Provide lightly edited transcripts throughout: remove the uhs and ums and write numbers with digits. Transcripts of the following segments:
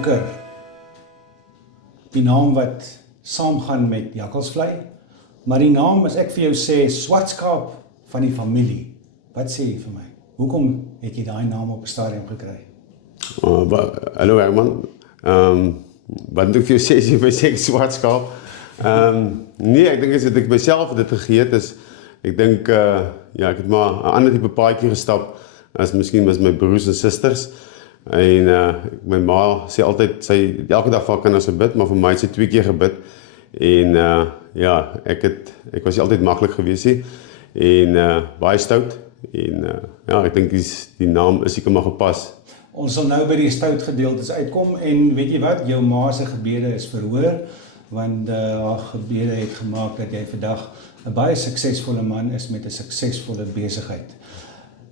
anker, die naam wat saamgaan met jakkalsvlei, maar die naam, as ek vir jou sê, Swartskaap van die familie, wat sê jy vir my? Hoekom het jy daai naam op 'n stadium gekry? Hallo Herman, wat moet ek vir jou sê, as jy my sê Swartskaap? Nee, ek dink as ek myself dit gegee het, is, ek dink, ja, ek het maar 'n ander tipe paadjie gestap, as miskien as my broers en susters, en my ma sê altyd, sy elke dag vir haar kinders gebid, maar vir my het sy 2 keer gebid, en ja, ek was nie altyd maklik gewees nie, en baie stout, en ja, ek dink die naam is seker maar gepas. Ons sal nou by die stout gedeeltes uitkom, en weet jy wat, jou ma se gebede is verhoor, want haar gebede het gemaak dat jy vandag 'n baie suksesvolle man is met 'n suksesvolle besigheid.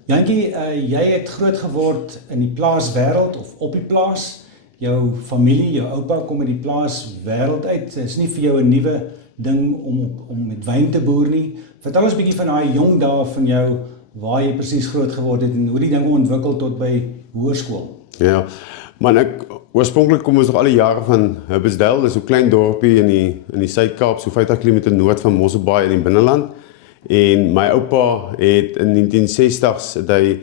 Jantjie, jy het groot geword in die plaaswêreld of op die plaas. Jou familie, jou oupa kom uit die plaaswêreld uit. Dit is nie vir jou 'n nuwe ding om met wyn te boer nie. Vertel ons 'n bietjie van daai jong dae van jou, waar jy presies groot geword het en hoe die dinge ontwikkel tot by hoërskool. Ja, man, oorspronklik kom ons nog alle jare van Hubbersdale, dis so 'n klein dorpie in die Suid-Kaap, so 50 km noord van Mosselbaai in die binneland. En my oupa het in 1960s het hy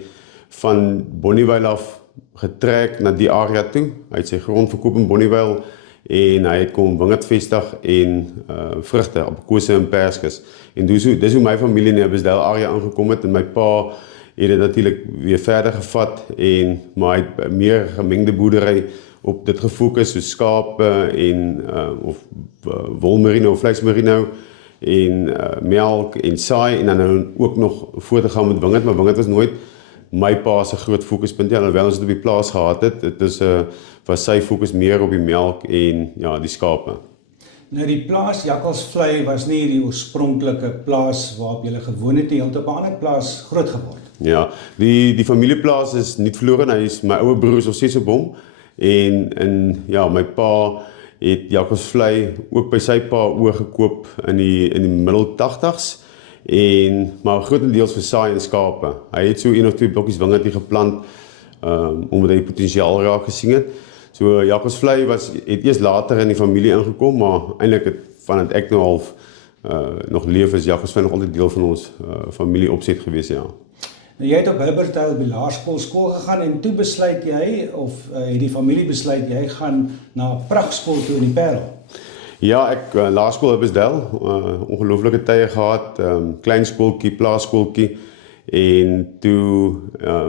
van Bonnievale af getrek na die area toe. Hy het sy grond verkoop in Bonnievale en hy het kom wingerd vestig en vrugte, aprikose en perskes. En dis hoe my familie in die Hubbersdale area aangekom het, en my pa het dit natuurlik weer verder gevat, maar hy het meer gemengde boerdery op dit gefokus, so skape en of wolmerino of vleismerino en melk en saai, en dan ook nog voort te gaan met wingerd, maar wingerd was nooit my pa se groot fokuspunt, alhoewel ons dit op die plaas gehad het. Dit was sy fokus meer op die melk en ja, die skape. Nou die plaas Jakkalsvlei was nie die oorspronklike plaas waarop jy gewoon het nie, jy het op 'n ander plaas groot geword. Ja, die familieplaas is nie verloor, hy is my ouer broer is nog steeds op hom, en ja, my pa het Jakkalsvlei ook by sy pa oorgekoop in die middel 80s, maar grotendeels vir saai en skape. Hy het so 1 of 2 blokkies wingerd hier geplant, omdat hy potensiaal raak gesien het. So Jakkalsvlei het eers later in die familie ingekom, maar eintlik vandat ek nou half nog leef, is Jakkalsvlei nog altyd deel van ons familie opset gewees, ja. Nou, jy het op Hubbersdale by laerskool gegaan, en toe besluit jy, of het die familie besluit, jy gaan na 'n pragtskool toe in die Parel. Ja, ek laerskool Hubbersdale, ongelooflike tye gehad, klein skooltjie, plaasskooltjie, en toe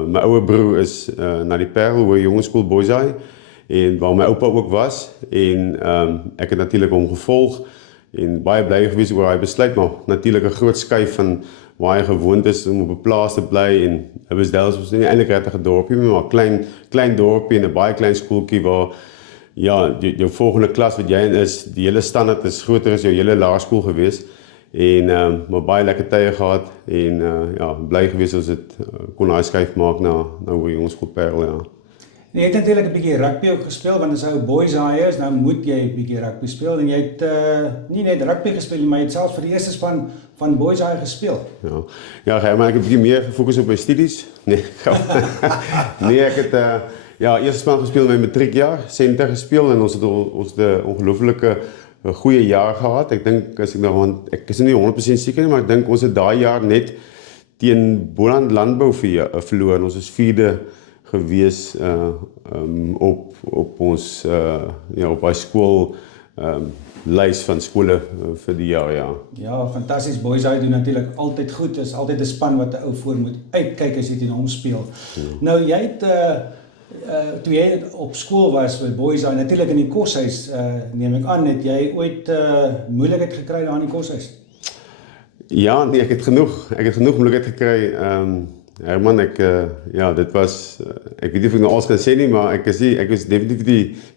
my ouer broer is na die Parel, hoe jongskool Boysay, en waar my oupa ook was, en ek het natuurlik hom gevolg, en baie bly gewees oor hy besluit, maar natuurlik 'n groot skuif van waar hy gewoond is om op 'n plaas te bly, en Hubbersdale was nie eintlik regtig 'n dorpie, maar klein dorpie en 'n baie klein skooltjie waar ja, jou volgende klas wat jy in is, die hele standaard is groter as jou hele laerskool gewees, en maar baie lekker tye gehad, en ja, bly gewees as dit kon hy skuif maak na hoe jongskool Parel, ja. Jy het natuurlik 'n bietjie rugby ook gespeel, want as ou Boysay is, nou moet jy 'n bietjie rugby speel, en jy het nie net rugby gespeel, maar jy het selfs vir die eerste span van Boysay gespeel. Ja, maar ek het 'n bietjie meer gefokus op my studies. Nee, nee, ek het ja, eerste span gespeel in my matriekjaar, senter gespeel, en ons het 'n ongelooflike goeie jaar gehad. Ek dink, want ek is nie 100% seker nie, maar ek dink ons het daai jaar net teen Boland Landbou verloor, en ons is 4de gewees op ons ja, op hy skool lys van skole vir die jaar, ja. Ja, fantasties. Boysay doen natuurlik altyd goed, is altyd 'n span wat 'n ou voor moet uitkyk as jy teen hom speel. Ja. Nou jy het toe jy op skool was by Boysay, natuurlik in die koshuis, neem ek aan, het jy ooit moeilikheid gekry daar in die koshuis? Ja, nee, ek het genoeg moeilikheid gekry. Herman, ja, dit was, ek weet nie of ek nou alles kan sê nie, maar ek was definitief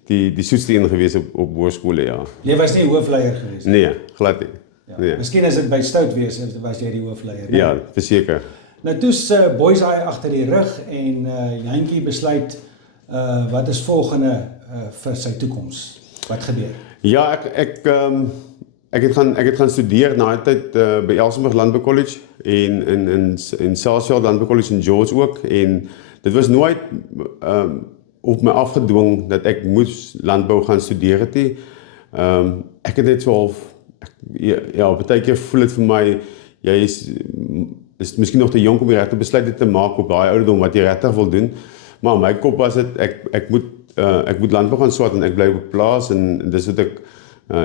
die soetste een gewees op hoërskole, ja. Jy was nie hoofleier gewees? Nee, glad nie. Ja. Nee. Miskien as dit by stout wees, was jy die hoofleier. Ja, verseker. Nou toe's Boysay agter die rug, en Jantjie besluit, wat is volgende vir sy toekoms? Wat gebeur? Ja, ek het gaan studeer na die tyd by Elsenburg Landbou College en Saasveld Landbou College in George ook, en dit was nooit op my afgedwing dat ek moes landbou gaan studeer het nie. Ek het net so half, ja, baie keer voel dit vir my, jy is miskien nog te jonk om die regte besluite te maak op daai ouderdom wat jy regtig wil doen, maar in my kop was dit, ek moet landbou gaan swat en ek bly op 'n plaas en dis wat ek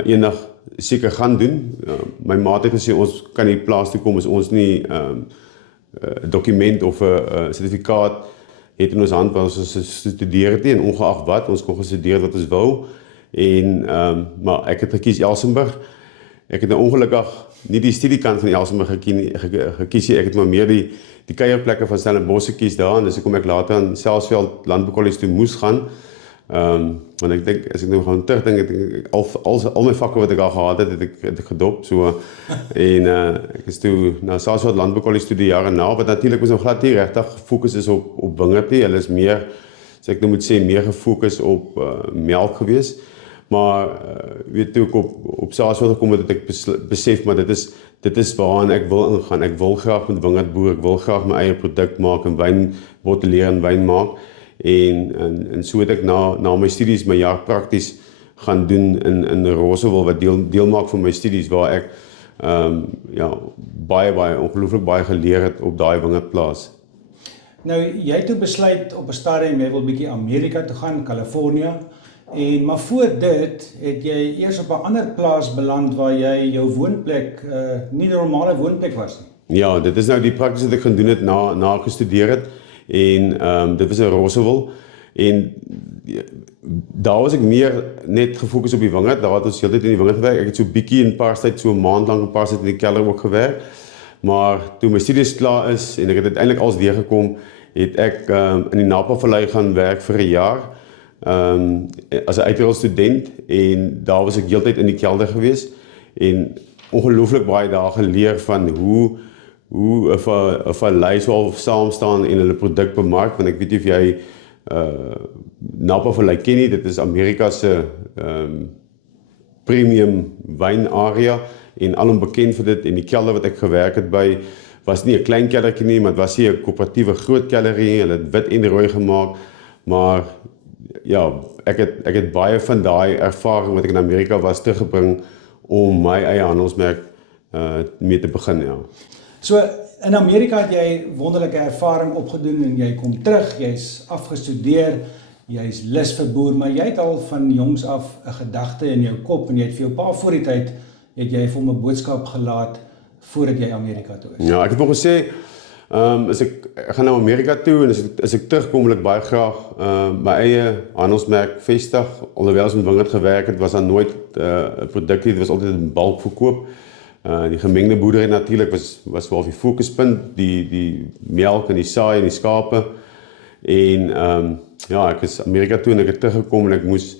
eendag seker gaan doen. My maat het gesê, ons kan nie plaas toe kom as ons nie 'n dokument of 'n sertifikaat het in ons hand waar ons gestudeer het en ongeag wat, ons kon gestudeer wat ons wou. Maar ek het gekies Elsenburg. Ek het nou ongelukkig nie die studiekant van Elsenburg gekies nie, ek het maar meer die kuierplekke van Stellenbosch gekies daar, en dis hoekom ek later aan Selsveld Landboukollege toe moes gaan. Want ek dink, as ek nou gaan terugdink, het ek al my vakke wat ek al gehad het, het ek gedop, so, en ek is toe na Selsveld Landboukollege toe die jare na, wat natuurlik ons nog glad nie regtig gefokus is op wingerd nie, hulle is meer, as ek nou moet sê, meer gefokus op melk gewees, maar weet toe ek op Selsveld gekom het, ek besef, maar dit is waaraan ek wil ingaan, ek wil graag met wingerd boer, ek wil graag my eie produk maak en wyn botteleer en wyn maak, en so het ek na my studies my jaar prakties gaan doen in Rosewil, wat deel maak van my studies, waar ek ongelooflik baie geleer het op daai wingerdplaas. Nou, jy het toe besluit op 'n stadium, jy wil bietjie Amerika toe gaan, California, maar voor dit het jy eers op 'n ander plaas beland waar jy jou woonplek, nie 'n normale woonplek was nie. Ja, dit is nou die prakties wat ek gaan doen het na ek gestudeer het, en dit was in Rosewil, en daar was ek meer net gefokus op die wingerd, daar het ons heeltyd in die wingerd gewerk, ek het so bietjie in Paarstyd, so 'n maand lang in Paarstyd in die kelder ook gewerk, maar toe my studies klaar is, en ek het uiteindelik als weer gekom, het ek in die Napa Vallei gaan werk vir 'n jaar, as 'n uitreilstudent, en daar was ek heeltyd in die kelder gewees, en ongelooflik baie daar geleer van hoe 'n vallei sou saam staan en hulle produk bemark, want ek weet nie of jy Napa Vallei ken nie, dit is Amerika se premium wynarea, en alom bekend vir dit, en die kelder wat ek gewerk het by, was nie 'n klein keldertjie nie, maar het was nie 'n koöperatiewe groot kelderie, hulle het wit en rooi gemaak, maar ja, ek het baie van daai ervaring wat ek in Amerika was teruggebring om my eie handelsmerk mee te begin, ja. So, in Amerika het jy wonderlike ervaring opgedoen en jy kom terug, jy's afgestudeer, jy's lus vir boer, maar jy het al van jongs af 'n gedagte in jou kop en jy het vir jou pa voor die tyd, het jy vir hom 'n boodskap gelaat voordat jy Amerika toe is. Ja, ek het nog gesê, as ek gaan na Amerika toe, en as ek terugkom, wil ek baie graag my eie handelsmerk vestig, alhoewel as met wingerd gewerk het, was daar nooit 'n produk nie, dit was altyd in bulk verkoop. Die gemengde boerdery natuurlik was wel die fokuspunt, die melk en die saai en die skape, en ja, ek is Amerika toe en ek het teruggekom en ek moes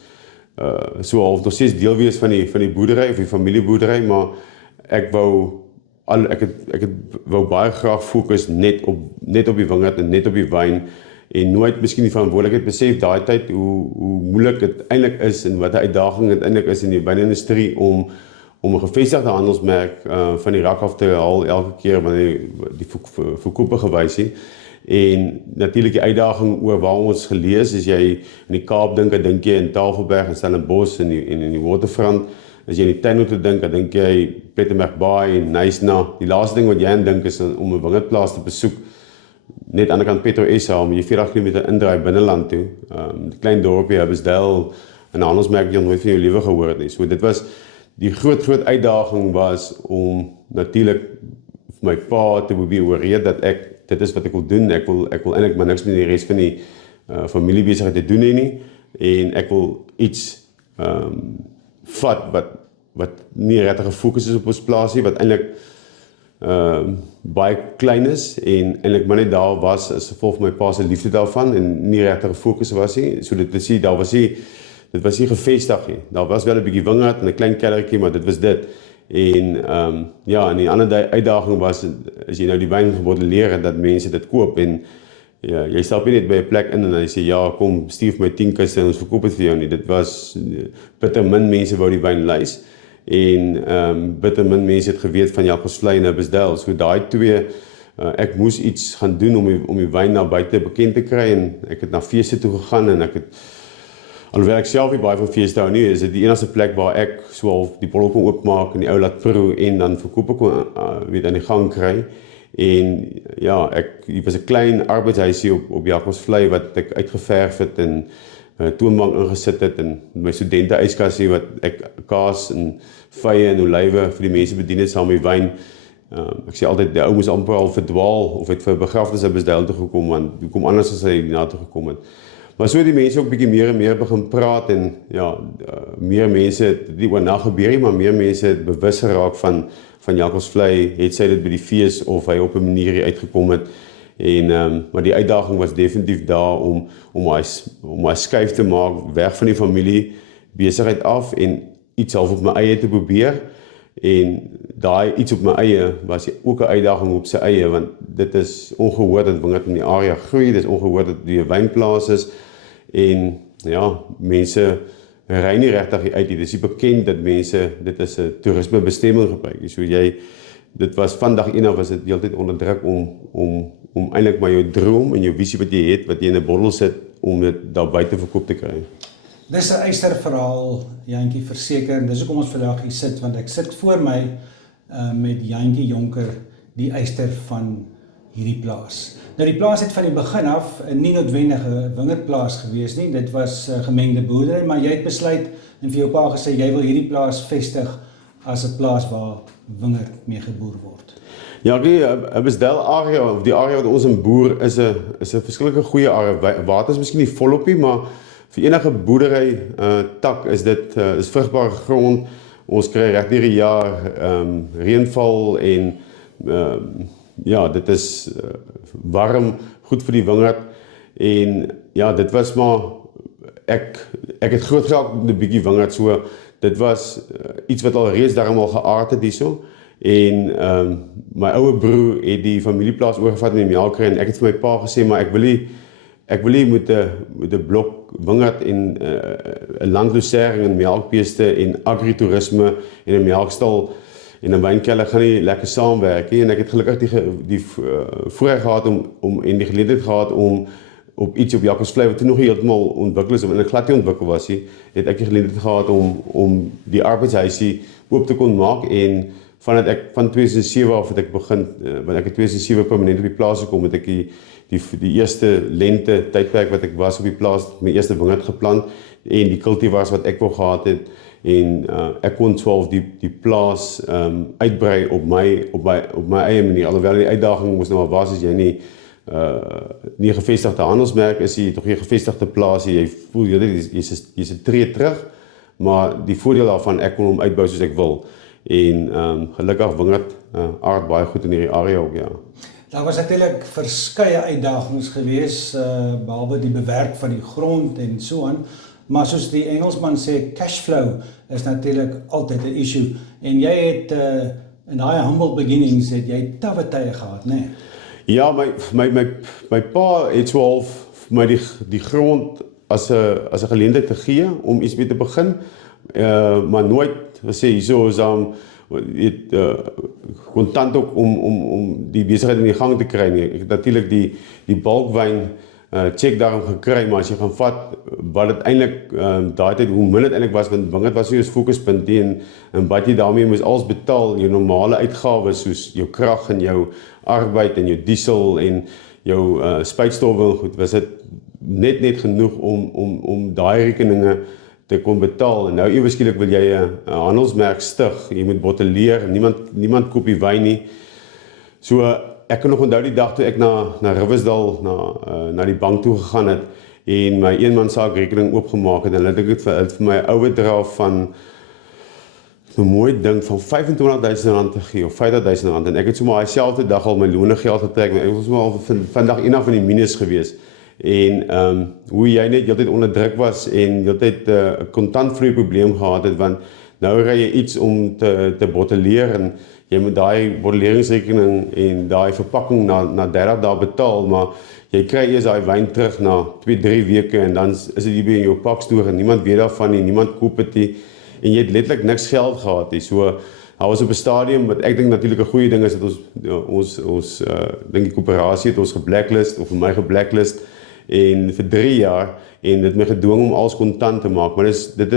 so half nog steeds deel wees van die boerdery of die familieboerdery, maar ek wou baie graag fokus net op die wingerd en net op die wyn, en nooit miskien die verantwoordelikheid besef daai tyd hoe moeilik dit eintlik is en wat 'n uitdaging dit eintlik is in die wynindustrie om 'n gevestigde handelsmerk van die rak af te haal elke keer wanneer die verkope gewys het. En natuurlik die uitdaging oor waar ons gelees, as jy in die Kaap dink jy in Tafelberg en Stellenbosch en in die Waterfront, as jy in die Tuinhof dink jy Plettenberg Baai en Nysna. Die laaste ding wat jy aan dink is om 'n wingerdplaas te besoek, net aan die kant Petro SA, om jy 40 km indraai binneland toe. Die klein dorpie Hebbesdale, en 'n handelsmerk jy nooit van jou lewe gehoor het nie. So dit was die groot uitdaging was om natuurlik vir my pa te probeer oorreed dat dit is wat ek wil doen. Ek wil eintlik maar niks met die res van die familiebesigheid te doen hê nie, en ek wil iets vat wat nie regtig gefokus is op ons plaasie, wat eintlik baie klein is, en eintlik maar net daar was as gevolg van my pa se liefde daarvan, en nie regtig gefokus was nie. So dit was nie gevestig nie. Daar was wel 'n bietjie wingerd en 'n klein keldertjie, maar dit was dit. En ja, en die ander uitdaging was, as jy nou die wyn geboteleer en dat mense dit koop, en ja, jy stap nie net by 'n plek in en hy sê, ja, kom, stuur my 10 kiste en ons verkoop dit vir jou nie. Dit was, bitter min mense wou die wyn lys, en bitter min mense het geweet van Jacobsvlei en Hebbesdale. So daai twee ek moes iets gaan doen om die wyn na buite bekend te kry en ek het na feeste toe gegaan en ek het alhoewel ek self nie baie van feeste hou nie, is dit die enigste plek waar ek so half die bottel kon oopmaak en die ou laat proe en dan verkope kon weet aan die gang kry. En ja, hier was 'n klein arbeidshuisie op Jacobsvlei wat ek uitgeverf het en toonbank ingesit het en my studente yskassie wat ek kaas en vye en olywe vir die mense bedien het saam met wyn. Ek sê altyd, die ou moes amper al verdwaal of het vir begrafnisse besdeel toe gekom, want hoe kom anders as hy na toe gekom het. Maar so het die mense ook bietjie meer en meer begin praat en ja, meer mense het nie oor na gebeur nie, maar meer mense het bewus geraak van Jacobsvlei, het sy dit by die fees of hy op 'n manier uitgekom het. En maar die uitdaging was definitief daar om hy skuif te maak weg van die familie besigheid af en iets half op my eie te probeer. En daai iets op my eie was ook 'n uitdaging op sy eie, want dit is ongehoord dat wingerd in die area groei, dit is ongehoord dat die wynplaas is en ja, mense ry nie regtig uit nie. Dis nie bekend dat mense dit as 'n toerismebestemming gebruik. So dit was van dag 1 af was dit heeltyd onder druk om eintlik maar jou droom en jou visie wat jy het, wat jy in 'n bottel sit om dit daar buite verkoop te kry. Dis 'n eysterverhaal, Jantjie, verseker, en dis hoekom ons vandag hier sit, want ek sit voor my met Jantjie Jonker, die eyster van hierdie plaas. Nou die plaas het van die begin af nie noodwendig 'n wingerdplaas gewees nie, dit was gemengde boerdery, maar jy het besluit en vir jou pa gesê jy wil hierdie plaas vestig as 'n plaas waar wingerd mee geboer word. Ja, die Abbotsdale area, of die area wat ons in boer, is 'n verskillike goeie area. Water is miskien nie volop nie, maar vir enige boerdery tak is dit is vrugbare grond. Ons kry reg deur die jaar reënval en ja, dit is warm, goed vir die wingerd. En ja, dit was maar ek het groot geraak met 'n bietjie wingerd, so dit was iets wat al reeds daarom al geaard het hierso. En my ouer broer het die familieplaas oorgevat in die melkry en ek het vir my pa gesê, maar ek wil nie met 'n blok wingerd en 'n landloosering en melkbeeste en agritourisme en 'n melkstal en 'n wynkelder gaan nie lekker saamwerk nie. En ek het gelukkig die voorreg gehad om en die geleentheid gehad om op iets op Jacobsvlei wat toe nog nie heeltemal ontwikkel is of in 'n glad nie ontwikkel was nie, het ek die geleentheid gehad om die arbeidshuisie oop te kon maak. En van 2007 af het ek begin, want ek het 2007 permanent op die plaas gekom, het ek die eerste lente tydperk wat ek was op die plaas, my eerste wingerd geplant en die cultivars wat ek wou gehad het en ek kon 12 die plaas uitbrei op my eie manier, alhoewel die uitdaging moes nou maar was as jy nie 'n gevestigde handelsmerk is, jy tog 'n gevestigde plaas, jy voel jy's 'n tree terug, maar die voordeel daarvan ek kon hom uitbou soos ek wil. En gelukkig wingerd aard baie goed in hierdie area ook, ja. Daar was natuurlik verskeie uitdagings gewees, behalwe die bewerk van die grond en so aan, maar soos die Engelsman sê, cashflow is natuurlik altyd 'n issue. En jy het in daai humble beginnings het jy tawwe tye gehad, né? Nee? Ja, my pa het so half vir my die grond as 'n geleentheid te gee om iets mee te begin, maar nooit gesê hierso is kontant ook om die besigheid in die gang te kry nie. Ek het natuurlik die bulkwyn check daarom gekry, maar as jy gaan vat wat dit eintlik daai tyd hoe min dit eintlik was, want wingerd was nie ons fokuspunt en wat jy daarmee moes alles betaal, jou normale uitgawes soos jou krag en jou arbeid en jou diesel en jou spuitstowwe en goed, was dit net genoeg om daai rekeninge te kon betaal. En nou ewe skielik wil jy 'n handelsmerk stig, jy moet botteleer, niemand koop die wyn nie. So ek kan nog onthou die dag toe ek na Riversdal na die bank toe gegaan het en my eenmansaak rekening oopgemaak het en hulle het dit vir my oordraf van 'n mooi ding van R25,000 te gee of R50,000 en ek het sommer dieselfde dag al my loone geld getrek en ek was maar al vandag een af van die minus gewees. En hoe jy net heeltyd onder druk was en heeltyd 'n kontantvloei probleem gehad het, want nou ry jy iets om te botteleer en jy moet daai botteleringsrekening en daai verpakking na 30 dae betaal, maar jy kry eers daai wyn terug na 2-3 weke en dan is dit hier by in jou pakstoor en niemand weet daarvan nie, niemand koop dit nie en jy het letterlik niks geld gehad nie. So Daar was op 'n stadium wat ek dink natuurlik 'n goeie ding is dat ons dink die koöperasie het ons geblacklist of vir my geblacklist en vir 3 jaar en dit my gedwing om alles kontant te maak. Maar dit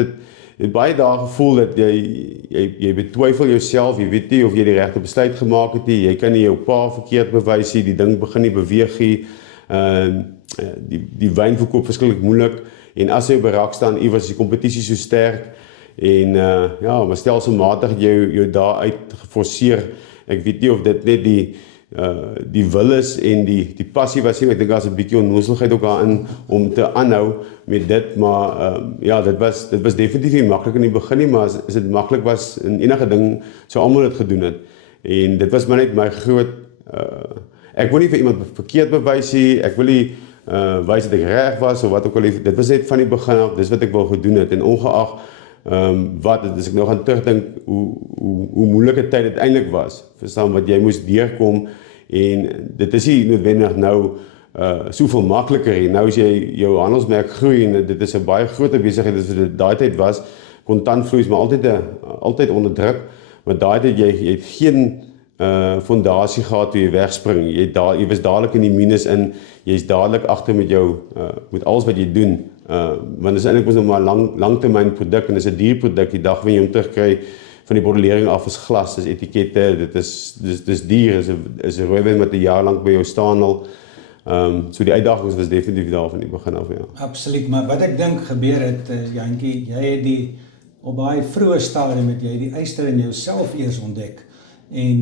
het baie dae gevoel dat jy betwyfel jouself, jy weet nie of jy die regte besluit gemaak het nie, jy kan nie jou pa verkeerd bewys nie, die ding begin nie beweeg nie. Die wyn verkoop verskriklik moeilik en as jy berak staan iewers is die kompetisie so sterk en ja, maar stelselmatig jou daar uit geforseer. Ek weet nie of dit net die wil is en die passie was nie. Ek dink daar's 'n bietjie onnooselijkheid ook daarin om te aanhou met dit, maar ja, dit was definitief nie maklik in die begin nie, maar as dit maklik was in enige ding sou almal dit gedoen het. En dit was maar net my groot ek wil nie vir iemand verkeerd bewys nie, ek wil nie wys dat ek reg was of wat ook al, dit was net van die begin af, dis wat ek wou gedoen het en ongeag wat, as ek nou gaan terugdink hoe moeilike tyd dit eintlik was, verstaan wat jy moes deurkom en dit is nie noodwendig nou soveel makliker nie, nou as jy jou handelsmerk groei en dit is 'n baie groter besigheid as wat dit daai tyd was, kontantvloei is maar altyd onder druk, maar daai tyd jy het geen fondasie gehad toe jy wegspring, jy was dadelik in die minus in, jy's dadelik agter met alles wat jy doen, want dit is eintlik nog maar langtermyn produk en dit is 'n duur produk, die dag wanneer jy hom terugkry van die bottelering af is glas, dis etikette, dit is duur, is 'n rooiwyn wat 'n jaar lank by jou staan al, so die uitdagings was definitief daar van die begin af, ja. Absoluut, maar wat ek dink gebeur het, Jantjie, jy het op baie vroeë stadium het jy die yster in jouself eers ontdek,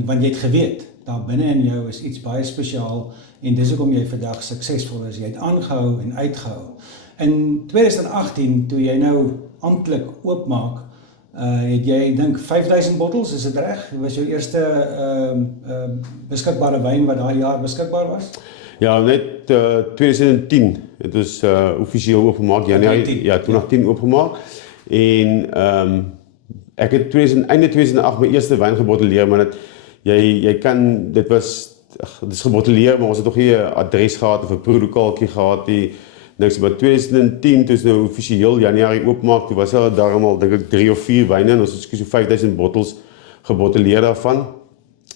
want jy het geweet, daar binne in jou is iets baie spesiaal, en dis hoekom jy vandag suksesvol is, jy het aangehou en uitgehou. In 2018, toe jy nou amptelik oopmaak, het jy dink 5000 bottels, is dit reg? Dit was jou eerste beskikbare wyn wat daai jaar beskikbaar was? Ja, net 2010 het ons offisieel oopgemaak, Januarie, ja, 2010 oopgemaak, en ek het einde 2008 my eerste wyn gebottelleer, maar jy kan, dit is gebottelleer, maar ons het nog nie 'n adres gehad of 'n proeflokaaltjie gehad nie. Niks, maar 2010, toe is nou offisieel Januarie oopmaak, toe was daar al, dink ek, 3 of 4 wyne, en ons het so 5000 bottels gebottelleer daarvan.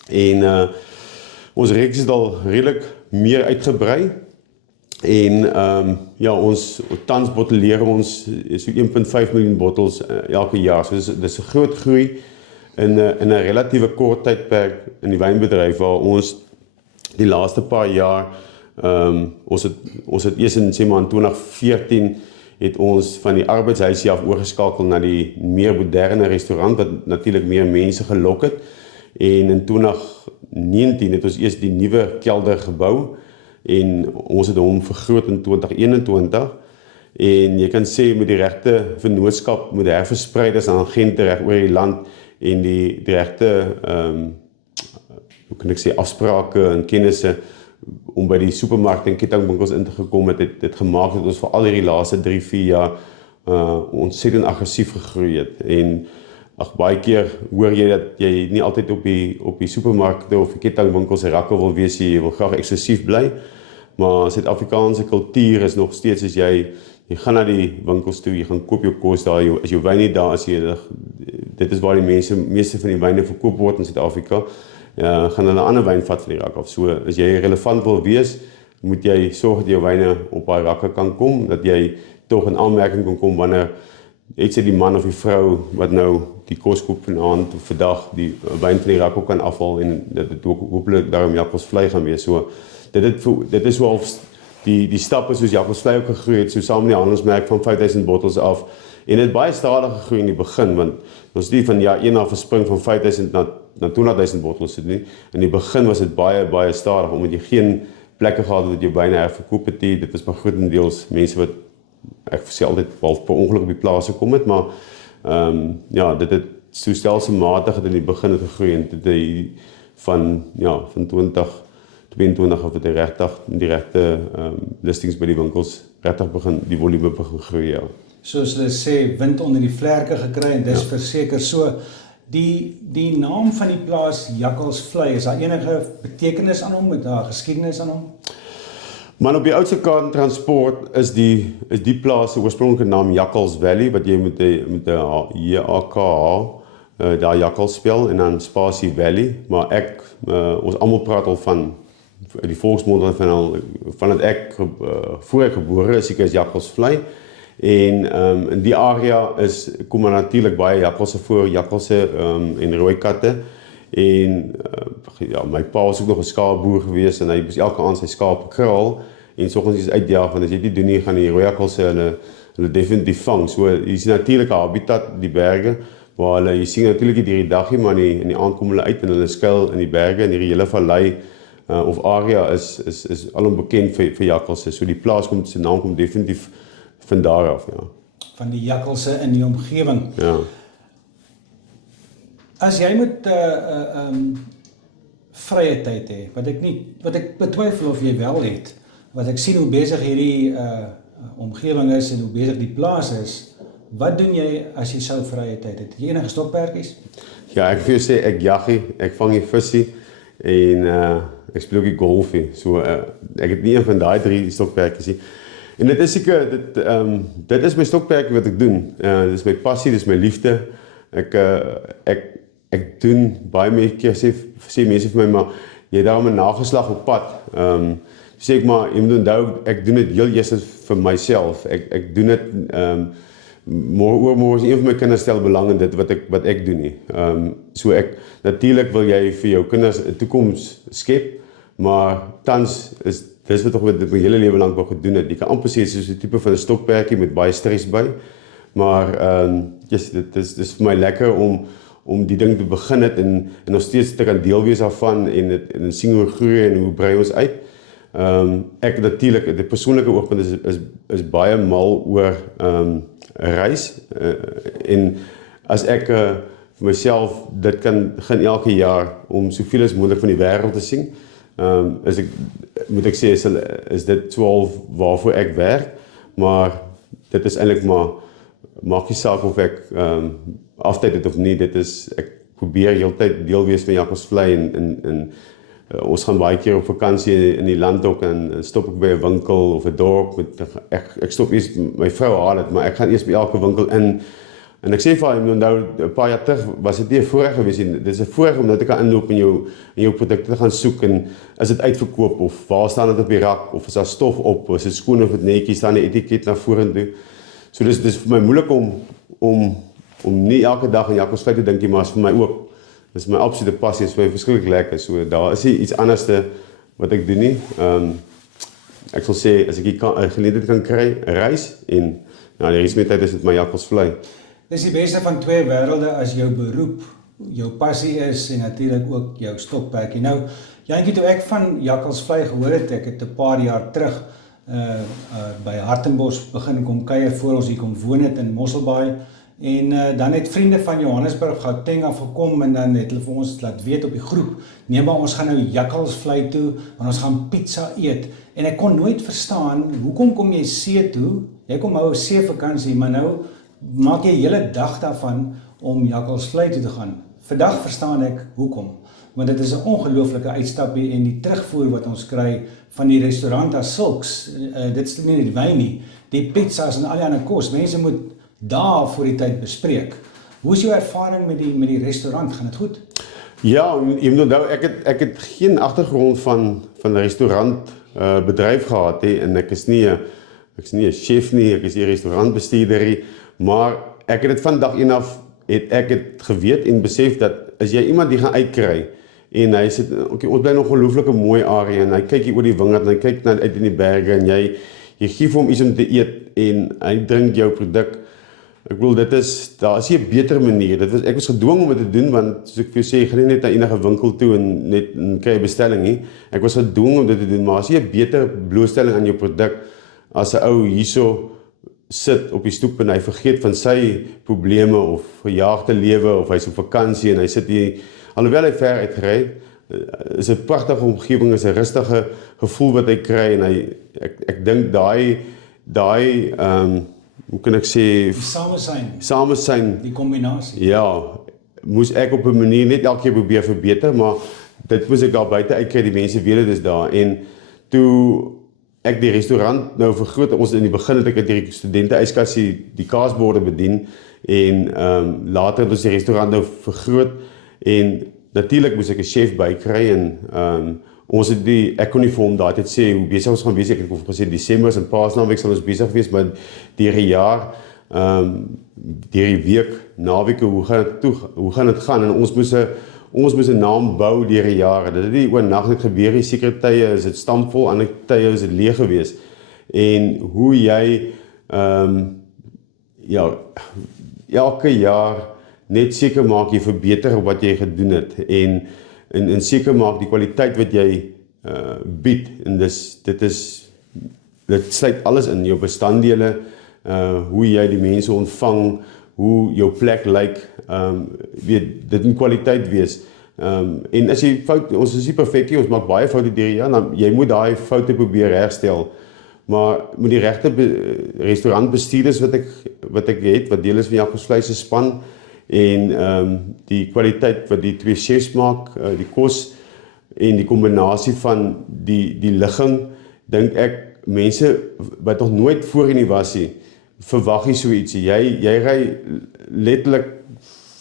En ons reeks het al redelik meer uitgebrei. En ja, ons tans bottelleer ons so 1.5 miljoen bottels elke jaar. So dis 'n groot groei in 'n relatiewe kort tydperk in die wynbedryf waar ons die laaste paar jaar ons het eers in 2014 het ons van die arbeidshuisie af oorgeskakel na die meer moderne restaurant wat natuurlik meer mense gelok het. En in 2019 het ons eers die nuwe kelder gebou en ons het hom vergroot in 2021 en jy kan sê met die regte vennootskap met herverspreiders en agente reg oor die land en die regte hoe kan ek sê afsprake en kennisse om by die supermarkte en kettingwinkels in te gekom het, dit gemaak dat ons vir al hierdie laaste 3-4 jaar ontsettend aggressief gegroei het. En baie keer hoor jy dat jy nie altyd op die supermarkte of die kettingwinkels se rakke wil wees, jy wil graag eksklusief bly, maar Suid-Afrikaanse kultuur is nog steeds as jy gaan na die winkels toe, jy gaan koop jou kos daar, as jou wyn nie daar is, dit is waar die meeste van die wyne verkoop word in Suid-Afrika, gaan hulle 'n ander wyn vat van die rak af. So as jy relevant wil wees, moet jy sorg dat jou wyne op daai rakke kan kom, dat jy tog in aanmerking kan kom wanneer het sy die man of die vrou wat nou die kos koop vanaand of vandag die wyn van die rak ook kan afhaal en dit ook hopelik daarom Jakkalsvlei gaan wees. So dit is wel die stappe soos Jakkalsvlei ook gegroei het, so saam met die handelsmerk van 5000 bottels af. En dit baie stadig gegroei in die begin, want ons nie van jaar 1 af verspring van 5000 na 200.000 bottels sit nie. In die begin was dit baie stadig, omdat jy geen plekke gehad het wat jy byna herverkoop het nie. Dit was maar grotendeels mense wat, ek sê altyd, per ongeluk op die plaas gekom het, maar ja, dit het so stelselmatig in die begin het gegroei, en dit van 2022 af het die regte listings by die winkels regtig begin, die volume begin groei, ja. Soos hulle sê, wind onder die vlerke gekry, en dis verseker so. Die naam van die plaas Jakkalsvlei, is daar enige betekenis aan hom, met daar geskiedenis aan hom? Maar op die oudste kaart transport is die plaas se oorspronklike naam Jakkals Valley, wat jy met 'n JAKH daar Jakkalsspel en dan Spasie Valley, maar ons almal praat al van die volksmond van dat ek voor ek gebore is, ek is Jakkalsvlei en in die area kom maar natuurlik baie jakkalse voor, jakkalse en rooi katte en ja, my pa was ook nog 'n skaapboer gewees en hy moes elke aand sy skaap kraal en soggens is uitjaag want as jy dit doen nie gaan die rooi jakkalse hulle definitief vang. So hier is natuurlike habitat die berge waar jy sien natuurlik die dag nie, maar in die aand kom hulle uit en hulle skuil in die berge en hierdie hele vallei of area is alom bekend vir jakkalse. So die plaas se naam kom definitief van daar af, ja. Van die jakkalse in die omgewing. Ja. As jy moet vrye tyd hê, wat ek betwyfel of jy wel het, wat ek sien hoe besig hierdie omgewing is en hoe besig die plaas is, wat doen jy as jy sou vrye tyd het? Het jy enige stokperdjies? Ja, ek wil sê ek jaggie, ek vang die visie en ek speel ook die golfie. So ek het nie een van daai 3 stokperdjies nie. En dit is seker dit is my stokperdjie wat ek doen. Dit is my passie, dit is my liefde. Ek doen baie meer keer sê mense vir my maar jy het daarom 'n nageslag op pad. Sê ek maar jy moet onthou ek doen dit heel eers vir myself. Ek doen dit môre is een van my kinders stel belang in dit wat ek doen nie. So natuurlik wil jy vir jou kinders 'n toekoms skep, maar tans is dis wat ek my hele lewe lank wou gedoen het. Jy kan amper sê soos 'n tipe van 'n stokperdjie met baie stres by, maar yes, dit is vir my lekker om die ding te begin het en nog steeds te kan deel wees daarvan en sien hoe groei en hoe brei ons uit. Ek natuurlik die persoonlike oogpunt is baie mal oor reis en as ek vir myself dit kan begin elke jaar om soveel as moontlik van die wêreld te sien, moet ek sê is dit 12 waarvoor ek werk, maar dit is eintlik maar maak nie saak of ek aftyd het of nie, ek probeer heeltyd deel wees van Jakkalsvlei en ons gaan baie keer op vakansie in die land ook en stop ek by 'n winkel of 'n dorp ek stop eers, my vrou haal dit, maar ek gaan eers by elke winkel in en ek sê vir haar, nou 'n paar jaar terug was dit nie 'n voorreg gewees nie, dit is 'n voorreg om net te kan inloop en jou produkte te gaan soek en is dit uitverkoop of waar staan dit op die rak of is daar stof op, is dit skoon of dit netjies, staan die etiket na vorentoe. So dis vir my moeilik om nie elke dag aan Jakkalsvlei te dink nie, maar is vir my ook. Dis my absolute passie, is vir my verskriklik lekker. So daar is nie iets anderste wat ek doen nie. Ek sal sê as ek 'n geleentheid kan kry, reis en nou die res van die tyd is dit my Jakkalsvlei. Dis die beste van 2 wêrelde as jou beroep, jou passie is en natuurlik ook jou stokperdjie. Nou, Jantjie, toe ek van Jakkalsvlei gehoor het, ek het 'n paar jaar terug by Hartenbos begin kom kuier voor ons hier kom woon het in Mosselbaai en dan het vriende van Johannesburg Gauteng af gekom en dan het hulle vir ons laat weet op die groep, nee maar ons gaan nou Jakkalsvlei toe want ons gaan pizza eet en ek kon nooit verstaan, hoekom kom jy see toe, jy kom hou 'n see vakansie, maar nou maak jy 'n hele dag daarvan om Jakkalsvlei toe te gaan. Vandag verstaan ek hoekom, want dit is 'n ongelooflike uitstapie en die terugvoer wat ons kry van die restaurant as sulks, dit is nie die wyn nie, die pizzas en al die ander kos, mense moet daar voor die tyd bespreek. Hoe is jou ervaring met die restaurant, gaan dit goed? Ja, jy moet onthou, ek het geen agtergrond van 'n restaurant bedryf gehad he, en ek is nie 'n chef nie, ek is nie 'n restaurantbestuurder nie, maar ek het dit van dag 1 af ek het geweet en besef dat as jy iemand die gaan uitkry en hy sê ons bly nog 'n ongelooflike mooi area en hy kyk hier oor die wingerd en hy kyk net uit in die berge en jy gee vir hom iets om te eet en hy drink jou produk. Ek bedoel daar is nie 'n beter manier. Ek was gedwing om dit te doen want soos ek vir jou sê, ek gaan nie net na enige winkel toe en net kry 'n bestelling nie. Ek was gedwing om dit te doen, maar as jy 'n beter blootstelling aan jou produk as 'n ou hierso sit op die stoep en hy vergeet van sy probleme of gejaagde lewe of hy's op vakansie en hy sit hier, alhoewel hy ver uitgery het, is 'n pragtige omgewing, is 'n rustige gevoel wat hy kry en ek dink daai hoe kan ek sê samesyn, die kombinasie. Ja, moes ek op 'n manier net elke keer probeer verbeter, maar dit moes ek daar buite uitkry, die mense weet dit is daar en toe ek die restaurant nou vergroot, ons in die begin het ek die studente yskassie die kaasborde bedien en later het ons die restaurant nou vergroot en natuurlik moes ek 'n chef bykry en ons het ek kon nie vir hom daai tyd sê hoe besig ons gaan wees. Ek het vir gesê Desember en Paasnaweek sal ons besig wees, maar deur die jaar deur die week, naweke, hoe gaan dit gaan? En ons moes 'n naam bou deur die jare. Dit het nie oornag net gebeur nie. Sekere tye is dit stampvol, ander tye is dit leeg gewees. En hoe jy ja, elke jaar net seker maak jy verbeter wat jy gedoen het en seker maak die kwaliteit wat jy bied en dit sluit alles in jou bestanddele, hoe jy die mense ontvang, hoe jou plek lyk, dit moet kwaliteit wees. En as jy ons is nie perfek nie, ons maak baie foute deur die jaar, dan jy moet daai foute probeer herstel. Maar met die regte restaurantbestuurders wat ek het, wat deel is van Jacobs Vleis se span en die kwaliteit wat die twee chefs maak, die kos en die kombinasie van die ligging, dink ek mense wat nog nooit voorheen nie was nie, verwag jy so ietsie. Jy ry letterlik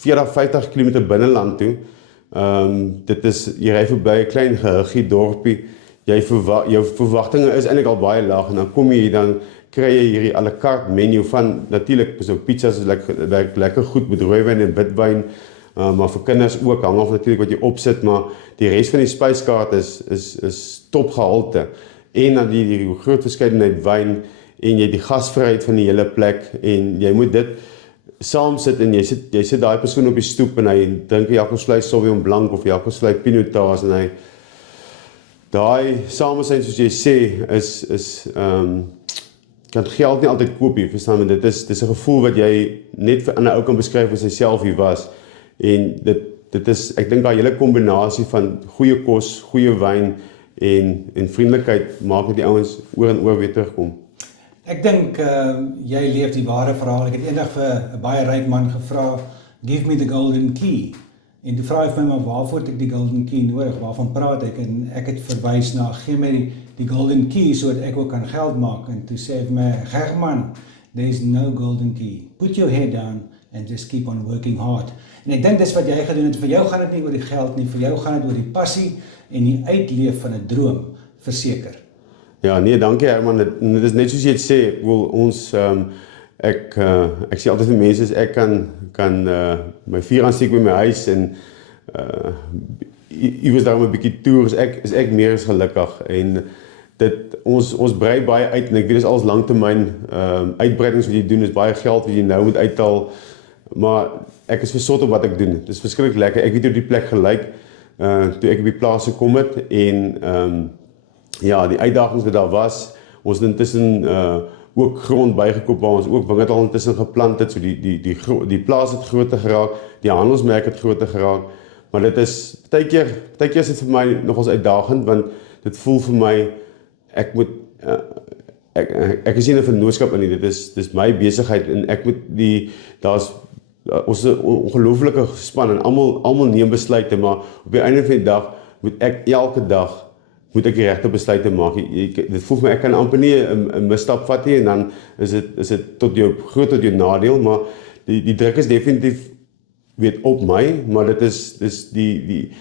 40-50 km binneland toe. Jy ry verby 'n klein gehuggie dorpie. Jou verwagtinge is eintlik al baie laag en dan kom jy dan kry jy hierdie à la carte menu van natuurlik so pizzas is lekker goed met rooiwyn en witwyn, maar vir kinders ook hang af natuurlik wat jy opsit, maar die res van die spyskaart is topgehalte en dan die groot verskeidenheid wyn en jy die gasvryheid van die hele plek en jy moet dit saam sit en jy sit daai persoon op die stoep en hy drink 'n Jacobs Vleis Sauvignon Blanc of Jacobs Vleis Pinotage en hy daai samesyn soos jy sê kan geld nie altyd koop nie, verstaan, dit is 'n gevoel wat jy net vir 'n ou kan beskryf as hy self hier was en dit is, ek dink daai hele kombinasie van goeie kos, goeie wyn en vriendelikheid maak dat die ouens oor en oor weer terugkom. Ek dink jy leef die ware verhaal. Ek het eendag vir 'n baie ryk man gevra, give me the golden key. En toe vra hy vir my, maar waarvoor het ek die golden key nodig? Waarvan praat ek? En ek het verwys na, gee my die golden key sodat ek ook kan geld maak. En toe sê hy vir my, German, there is no golden key. Put your head down and just keep on working hard. En ek dink dis wat jy gedoen het. Vir jou gaan dit nie oor die geld nie, vir jou gaan dit oor die passie en die uitleef van 'n droom, verseker. Ja, nee, dankie Herman. Dit is net soos jy het sê, ek wil ons ek sê altyd vir mense, ek kan my vuur aansteek by my huis en iewers daarom 'n bietjie toer, is ek meer as gelukkig en ons brei baie uit en ek weet dis alles langtermyn uitbreidings wat jy doen, is baie geld wat jy nou moet uithaal, maar ek is versot op wat ek doen. Dit is verskriklik lekker. Ek weet hoe die plek gelyk toe ek op die plaas gekom het en ja, die uitdagings wat daar was, ons het intussen ook grond bygekoop waar ons ook wingerd al intussen geplant het, so die plaas het groter geraak, die handelsmerk het groter geraak, maar dit is, partykeer is dit vir my nogals uitdagend, want dit voel vir my, ek moet, ek is nie 'n vennootskap in nie, dit is my besigheid en ek moet daar's ons 'n ongelooflike span en almal neem besluite, maar op die einde van die dag moet ek elke dag moet ek die regte besluite maak. Dit voel vir my, ek kan amper nie 'n misstap vat nie en dan is dit tot jou nadeel, maar die druk is definitief op my, maar dit is die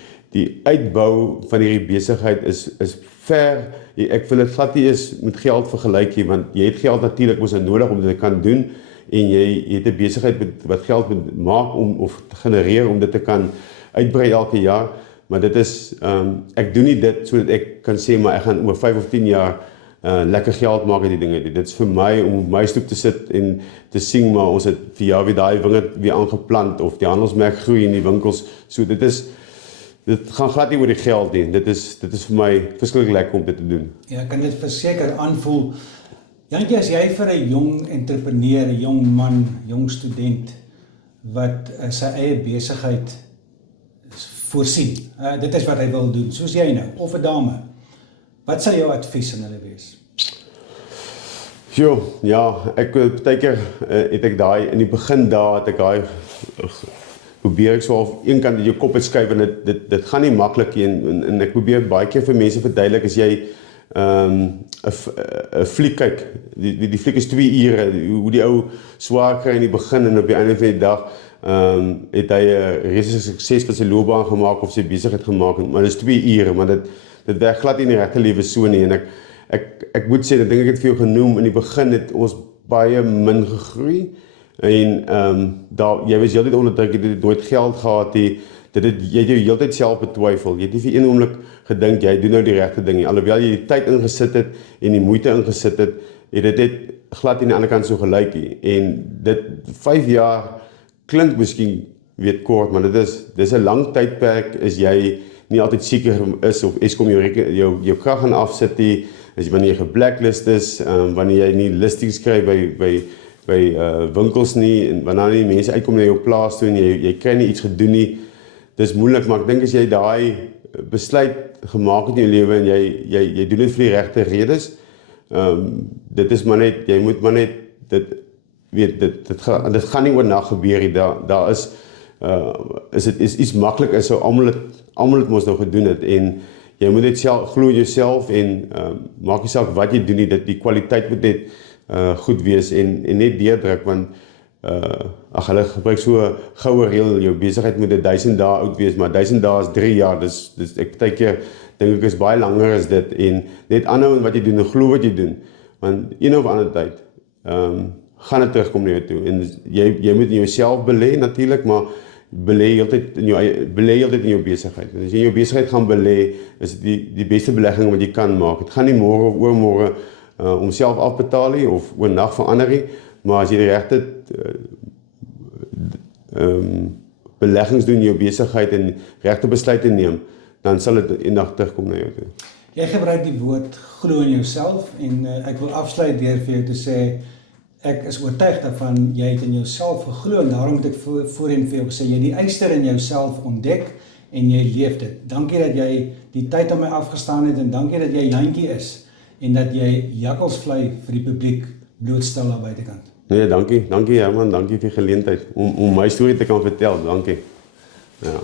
uitbou van hierdie besigheid is ver. Ek wil dit glad nie is met geld vergelyk nie, want jy het geld natuurlik mos nodig om dit te kan doen en jy het 'n besigheid wat geld moet maak of genereer om dit te kan uitbrei elke jaar. Maar dit is, ek doen nie dit sodat ek kan sê, maar ek gaan oor 5 of 10 jaar lekker geld maak uit die dinge. Dit is vir my om op my stoep te sit en te sien, maar ons het vir jaar weer daai wingerd weer aangeplant of die handelsmerk groei in die winkels. So dit gaan glad nie oor die geld nie. Dit is vir my verskriklik lekker om dit te doen. Ja, ek kan dit verseker aanvoel. Jantjie, as jy vir 'n jong entrepreneur, 'n jong man, jong student wat sy eie besigheid voorsien. Dit is wat hy wil doen, soos jy nou, of 'n dame. Wat sal jou advies aan hulle wees? Ja, ek partykeer het ek daai in die begin daar het ek daai probeer ek so of een kant in jou kop uitskuif en dit gaan nie maklik nie en ek probeer baie keer vir mense verduidelik as jy 'n fliek kyk. Die fliek is 2 ure, hoe die ou swaar kry in die begin en op die einde van die dag het hy 'n reuse sukses van sy loopbaan gemaak of sy besigheid gemaak, maar dit is 2 ure, maar dit werk glad nie in die regte lewe so nie, en ek moet sê, dat dink ek het vir jou genoem, in die begin het ons baie min gegroei, en jy was heeltyd onder druk, jy het nooit geld gehad, jy het jou heeltyd self betwyfel, jy het nie vir een oomblik gedink, jy doen nou die regte ding nie, alhoewel jy die tyd ingesit het, en die moeite ingesit het, het dit glad aan die ander kant so gelyk nie, en dit 5 jaar klink miskien kort, maar dis 'n lang tydperk, is jy nie altyd seker is, of Eskom jou krag gaan afsit nie, wanneer jy geblacklist is, wanneer jy nie listings kry by winkels nie, en wanneer nie mense uitkom na jou plaas toe, en jy kry nie iets gedoen nie, dis moeilik, maar ek dink as jy daai besluit gemaak het in jou lewe, en jy doen dit vir die regte redes, dit is maar net, jy moet maar net, dit gaan nie oornag gebeur nie, daar is iets maklik is, so almal het mos nou gedoen het, en jy moet net glo jouself, en maak nie saak wat jy doen nie, die kwaliteit moet net goed wees, en net deurdruk, want hulle gebruik so 'n goue reël, jou besigheid moet 1000 dae oud wees, maar 1000 dae is 3 jaar, dis ek partykeer dink ek is baie langer as dit, en net aanhou in wat jy doen, en glo wat jy doen, want een of ander tyd, gaan dit terugkom na jou toe, en jy moet in jouself belê natuurlik, maar belê heeltyd in jou besigheid, en as jy in jou besigheid gaan belê, is dit die beste belegging wat jy kan maak, het gaan nie môre of oormôre homself afbetaal nie, of oornag verander nie, maar as jy die regte beleggings doen in jou besigheid, en regte besluite neem, dan sal dit eendag terugkom na jou toe. Jy gebruik die woord glo in jouself, en ek wil afsluit deur vir jou te sê, ek is oortuig daarvan, jy het in jouself geglo, en daarom het ek voorheen vir jou gesê, jy het die yster in jouself ontdek, en jy leef dit. Dankie dat jy die tyd aan my afgestaan het, en dankie dat jy Jantjie is, en dat jy jakkalsvlei vir die publiek blootstel aan buitekant. Nee, dankie Herman, dankie vir die geleentheid, om my storie te kan vertel, dankie. Ja.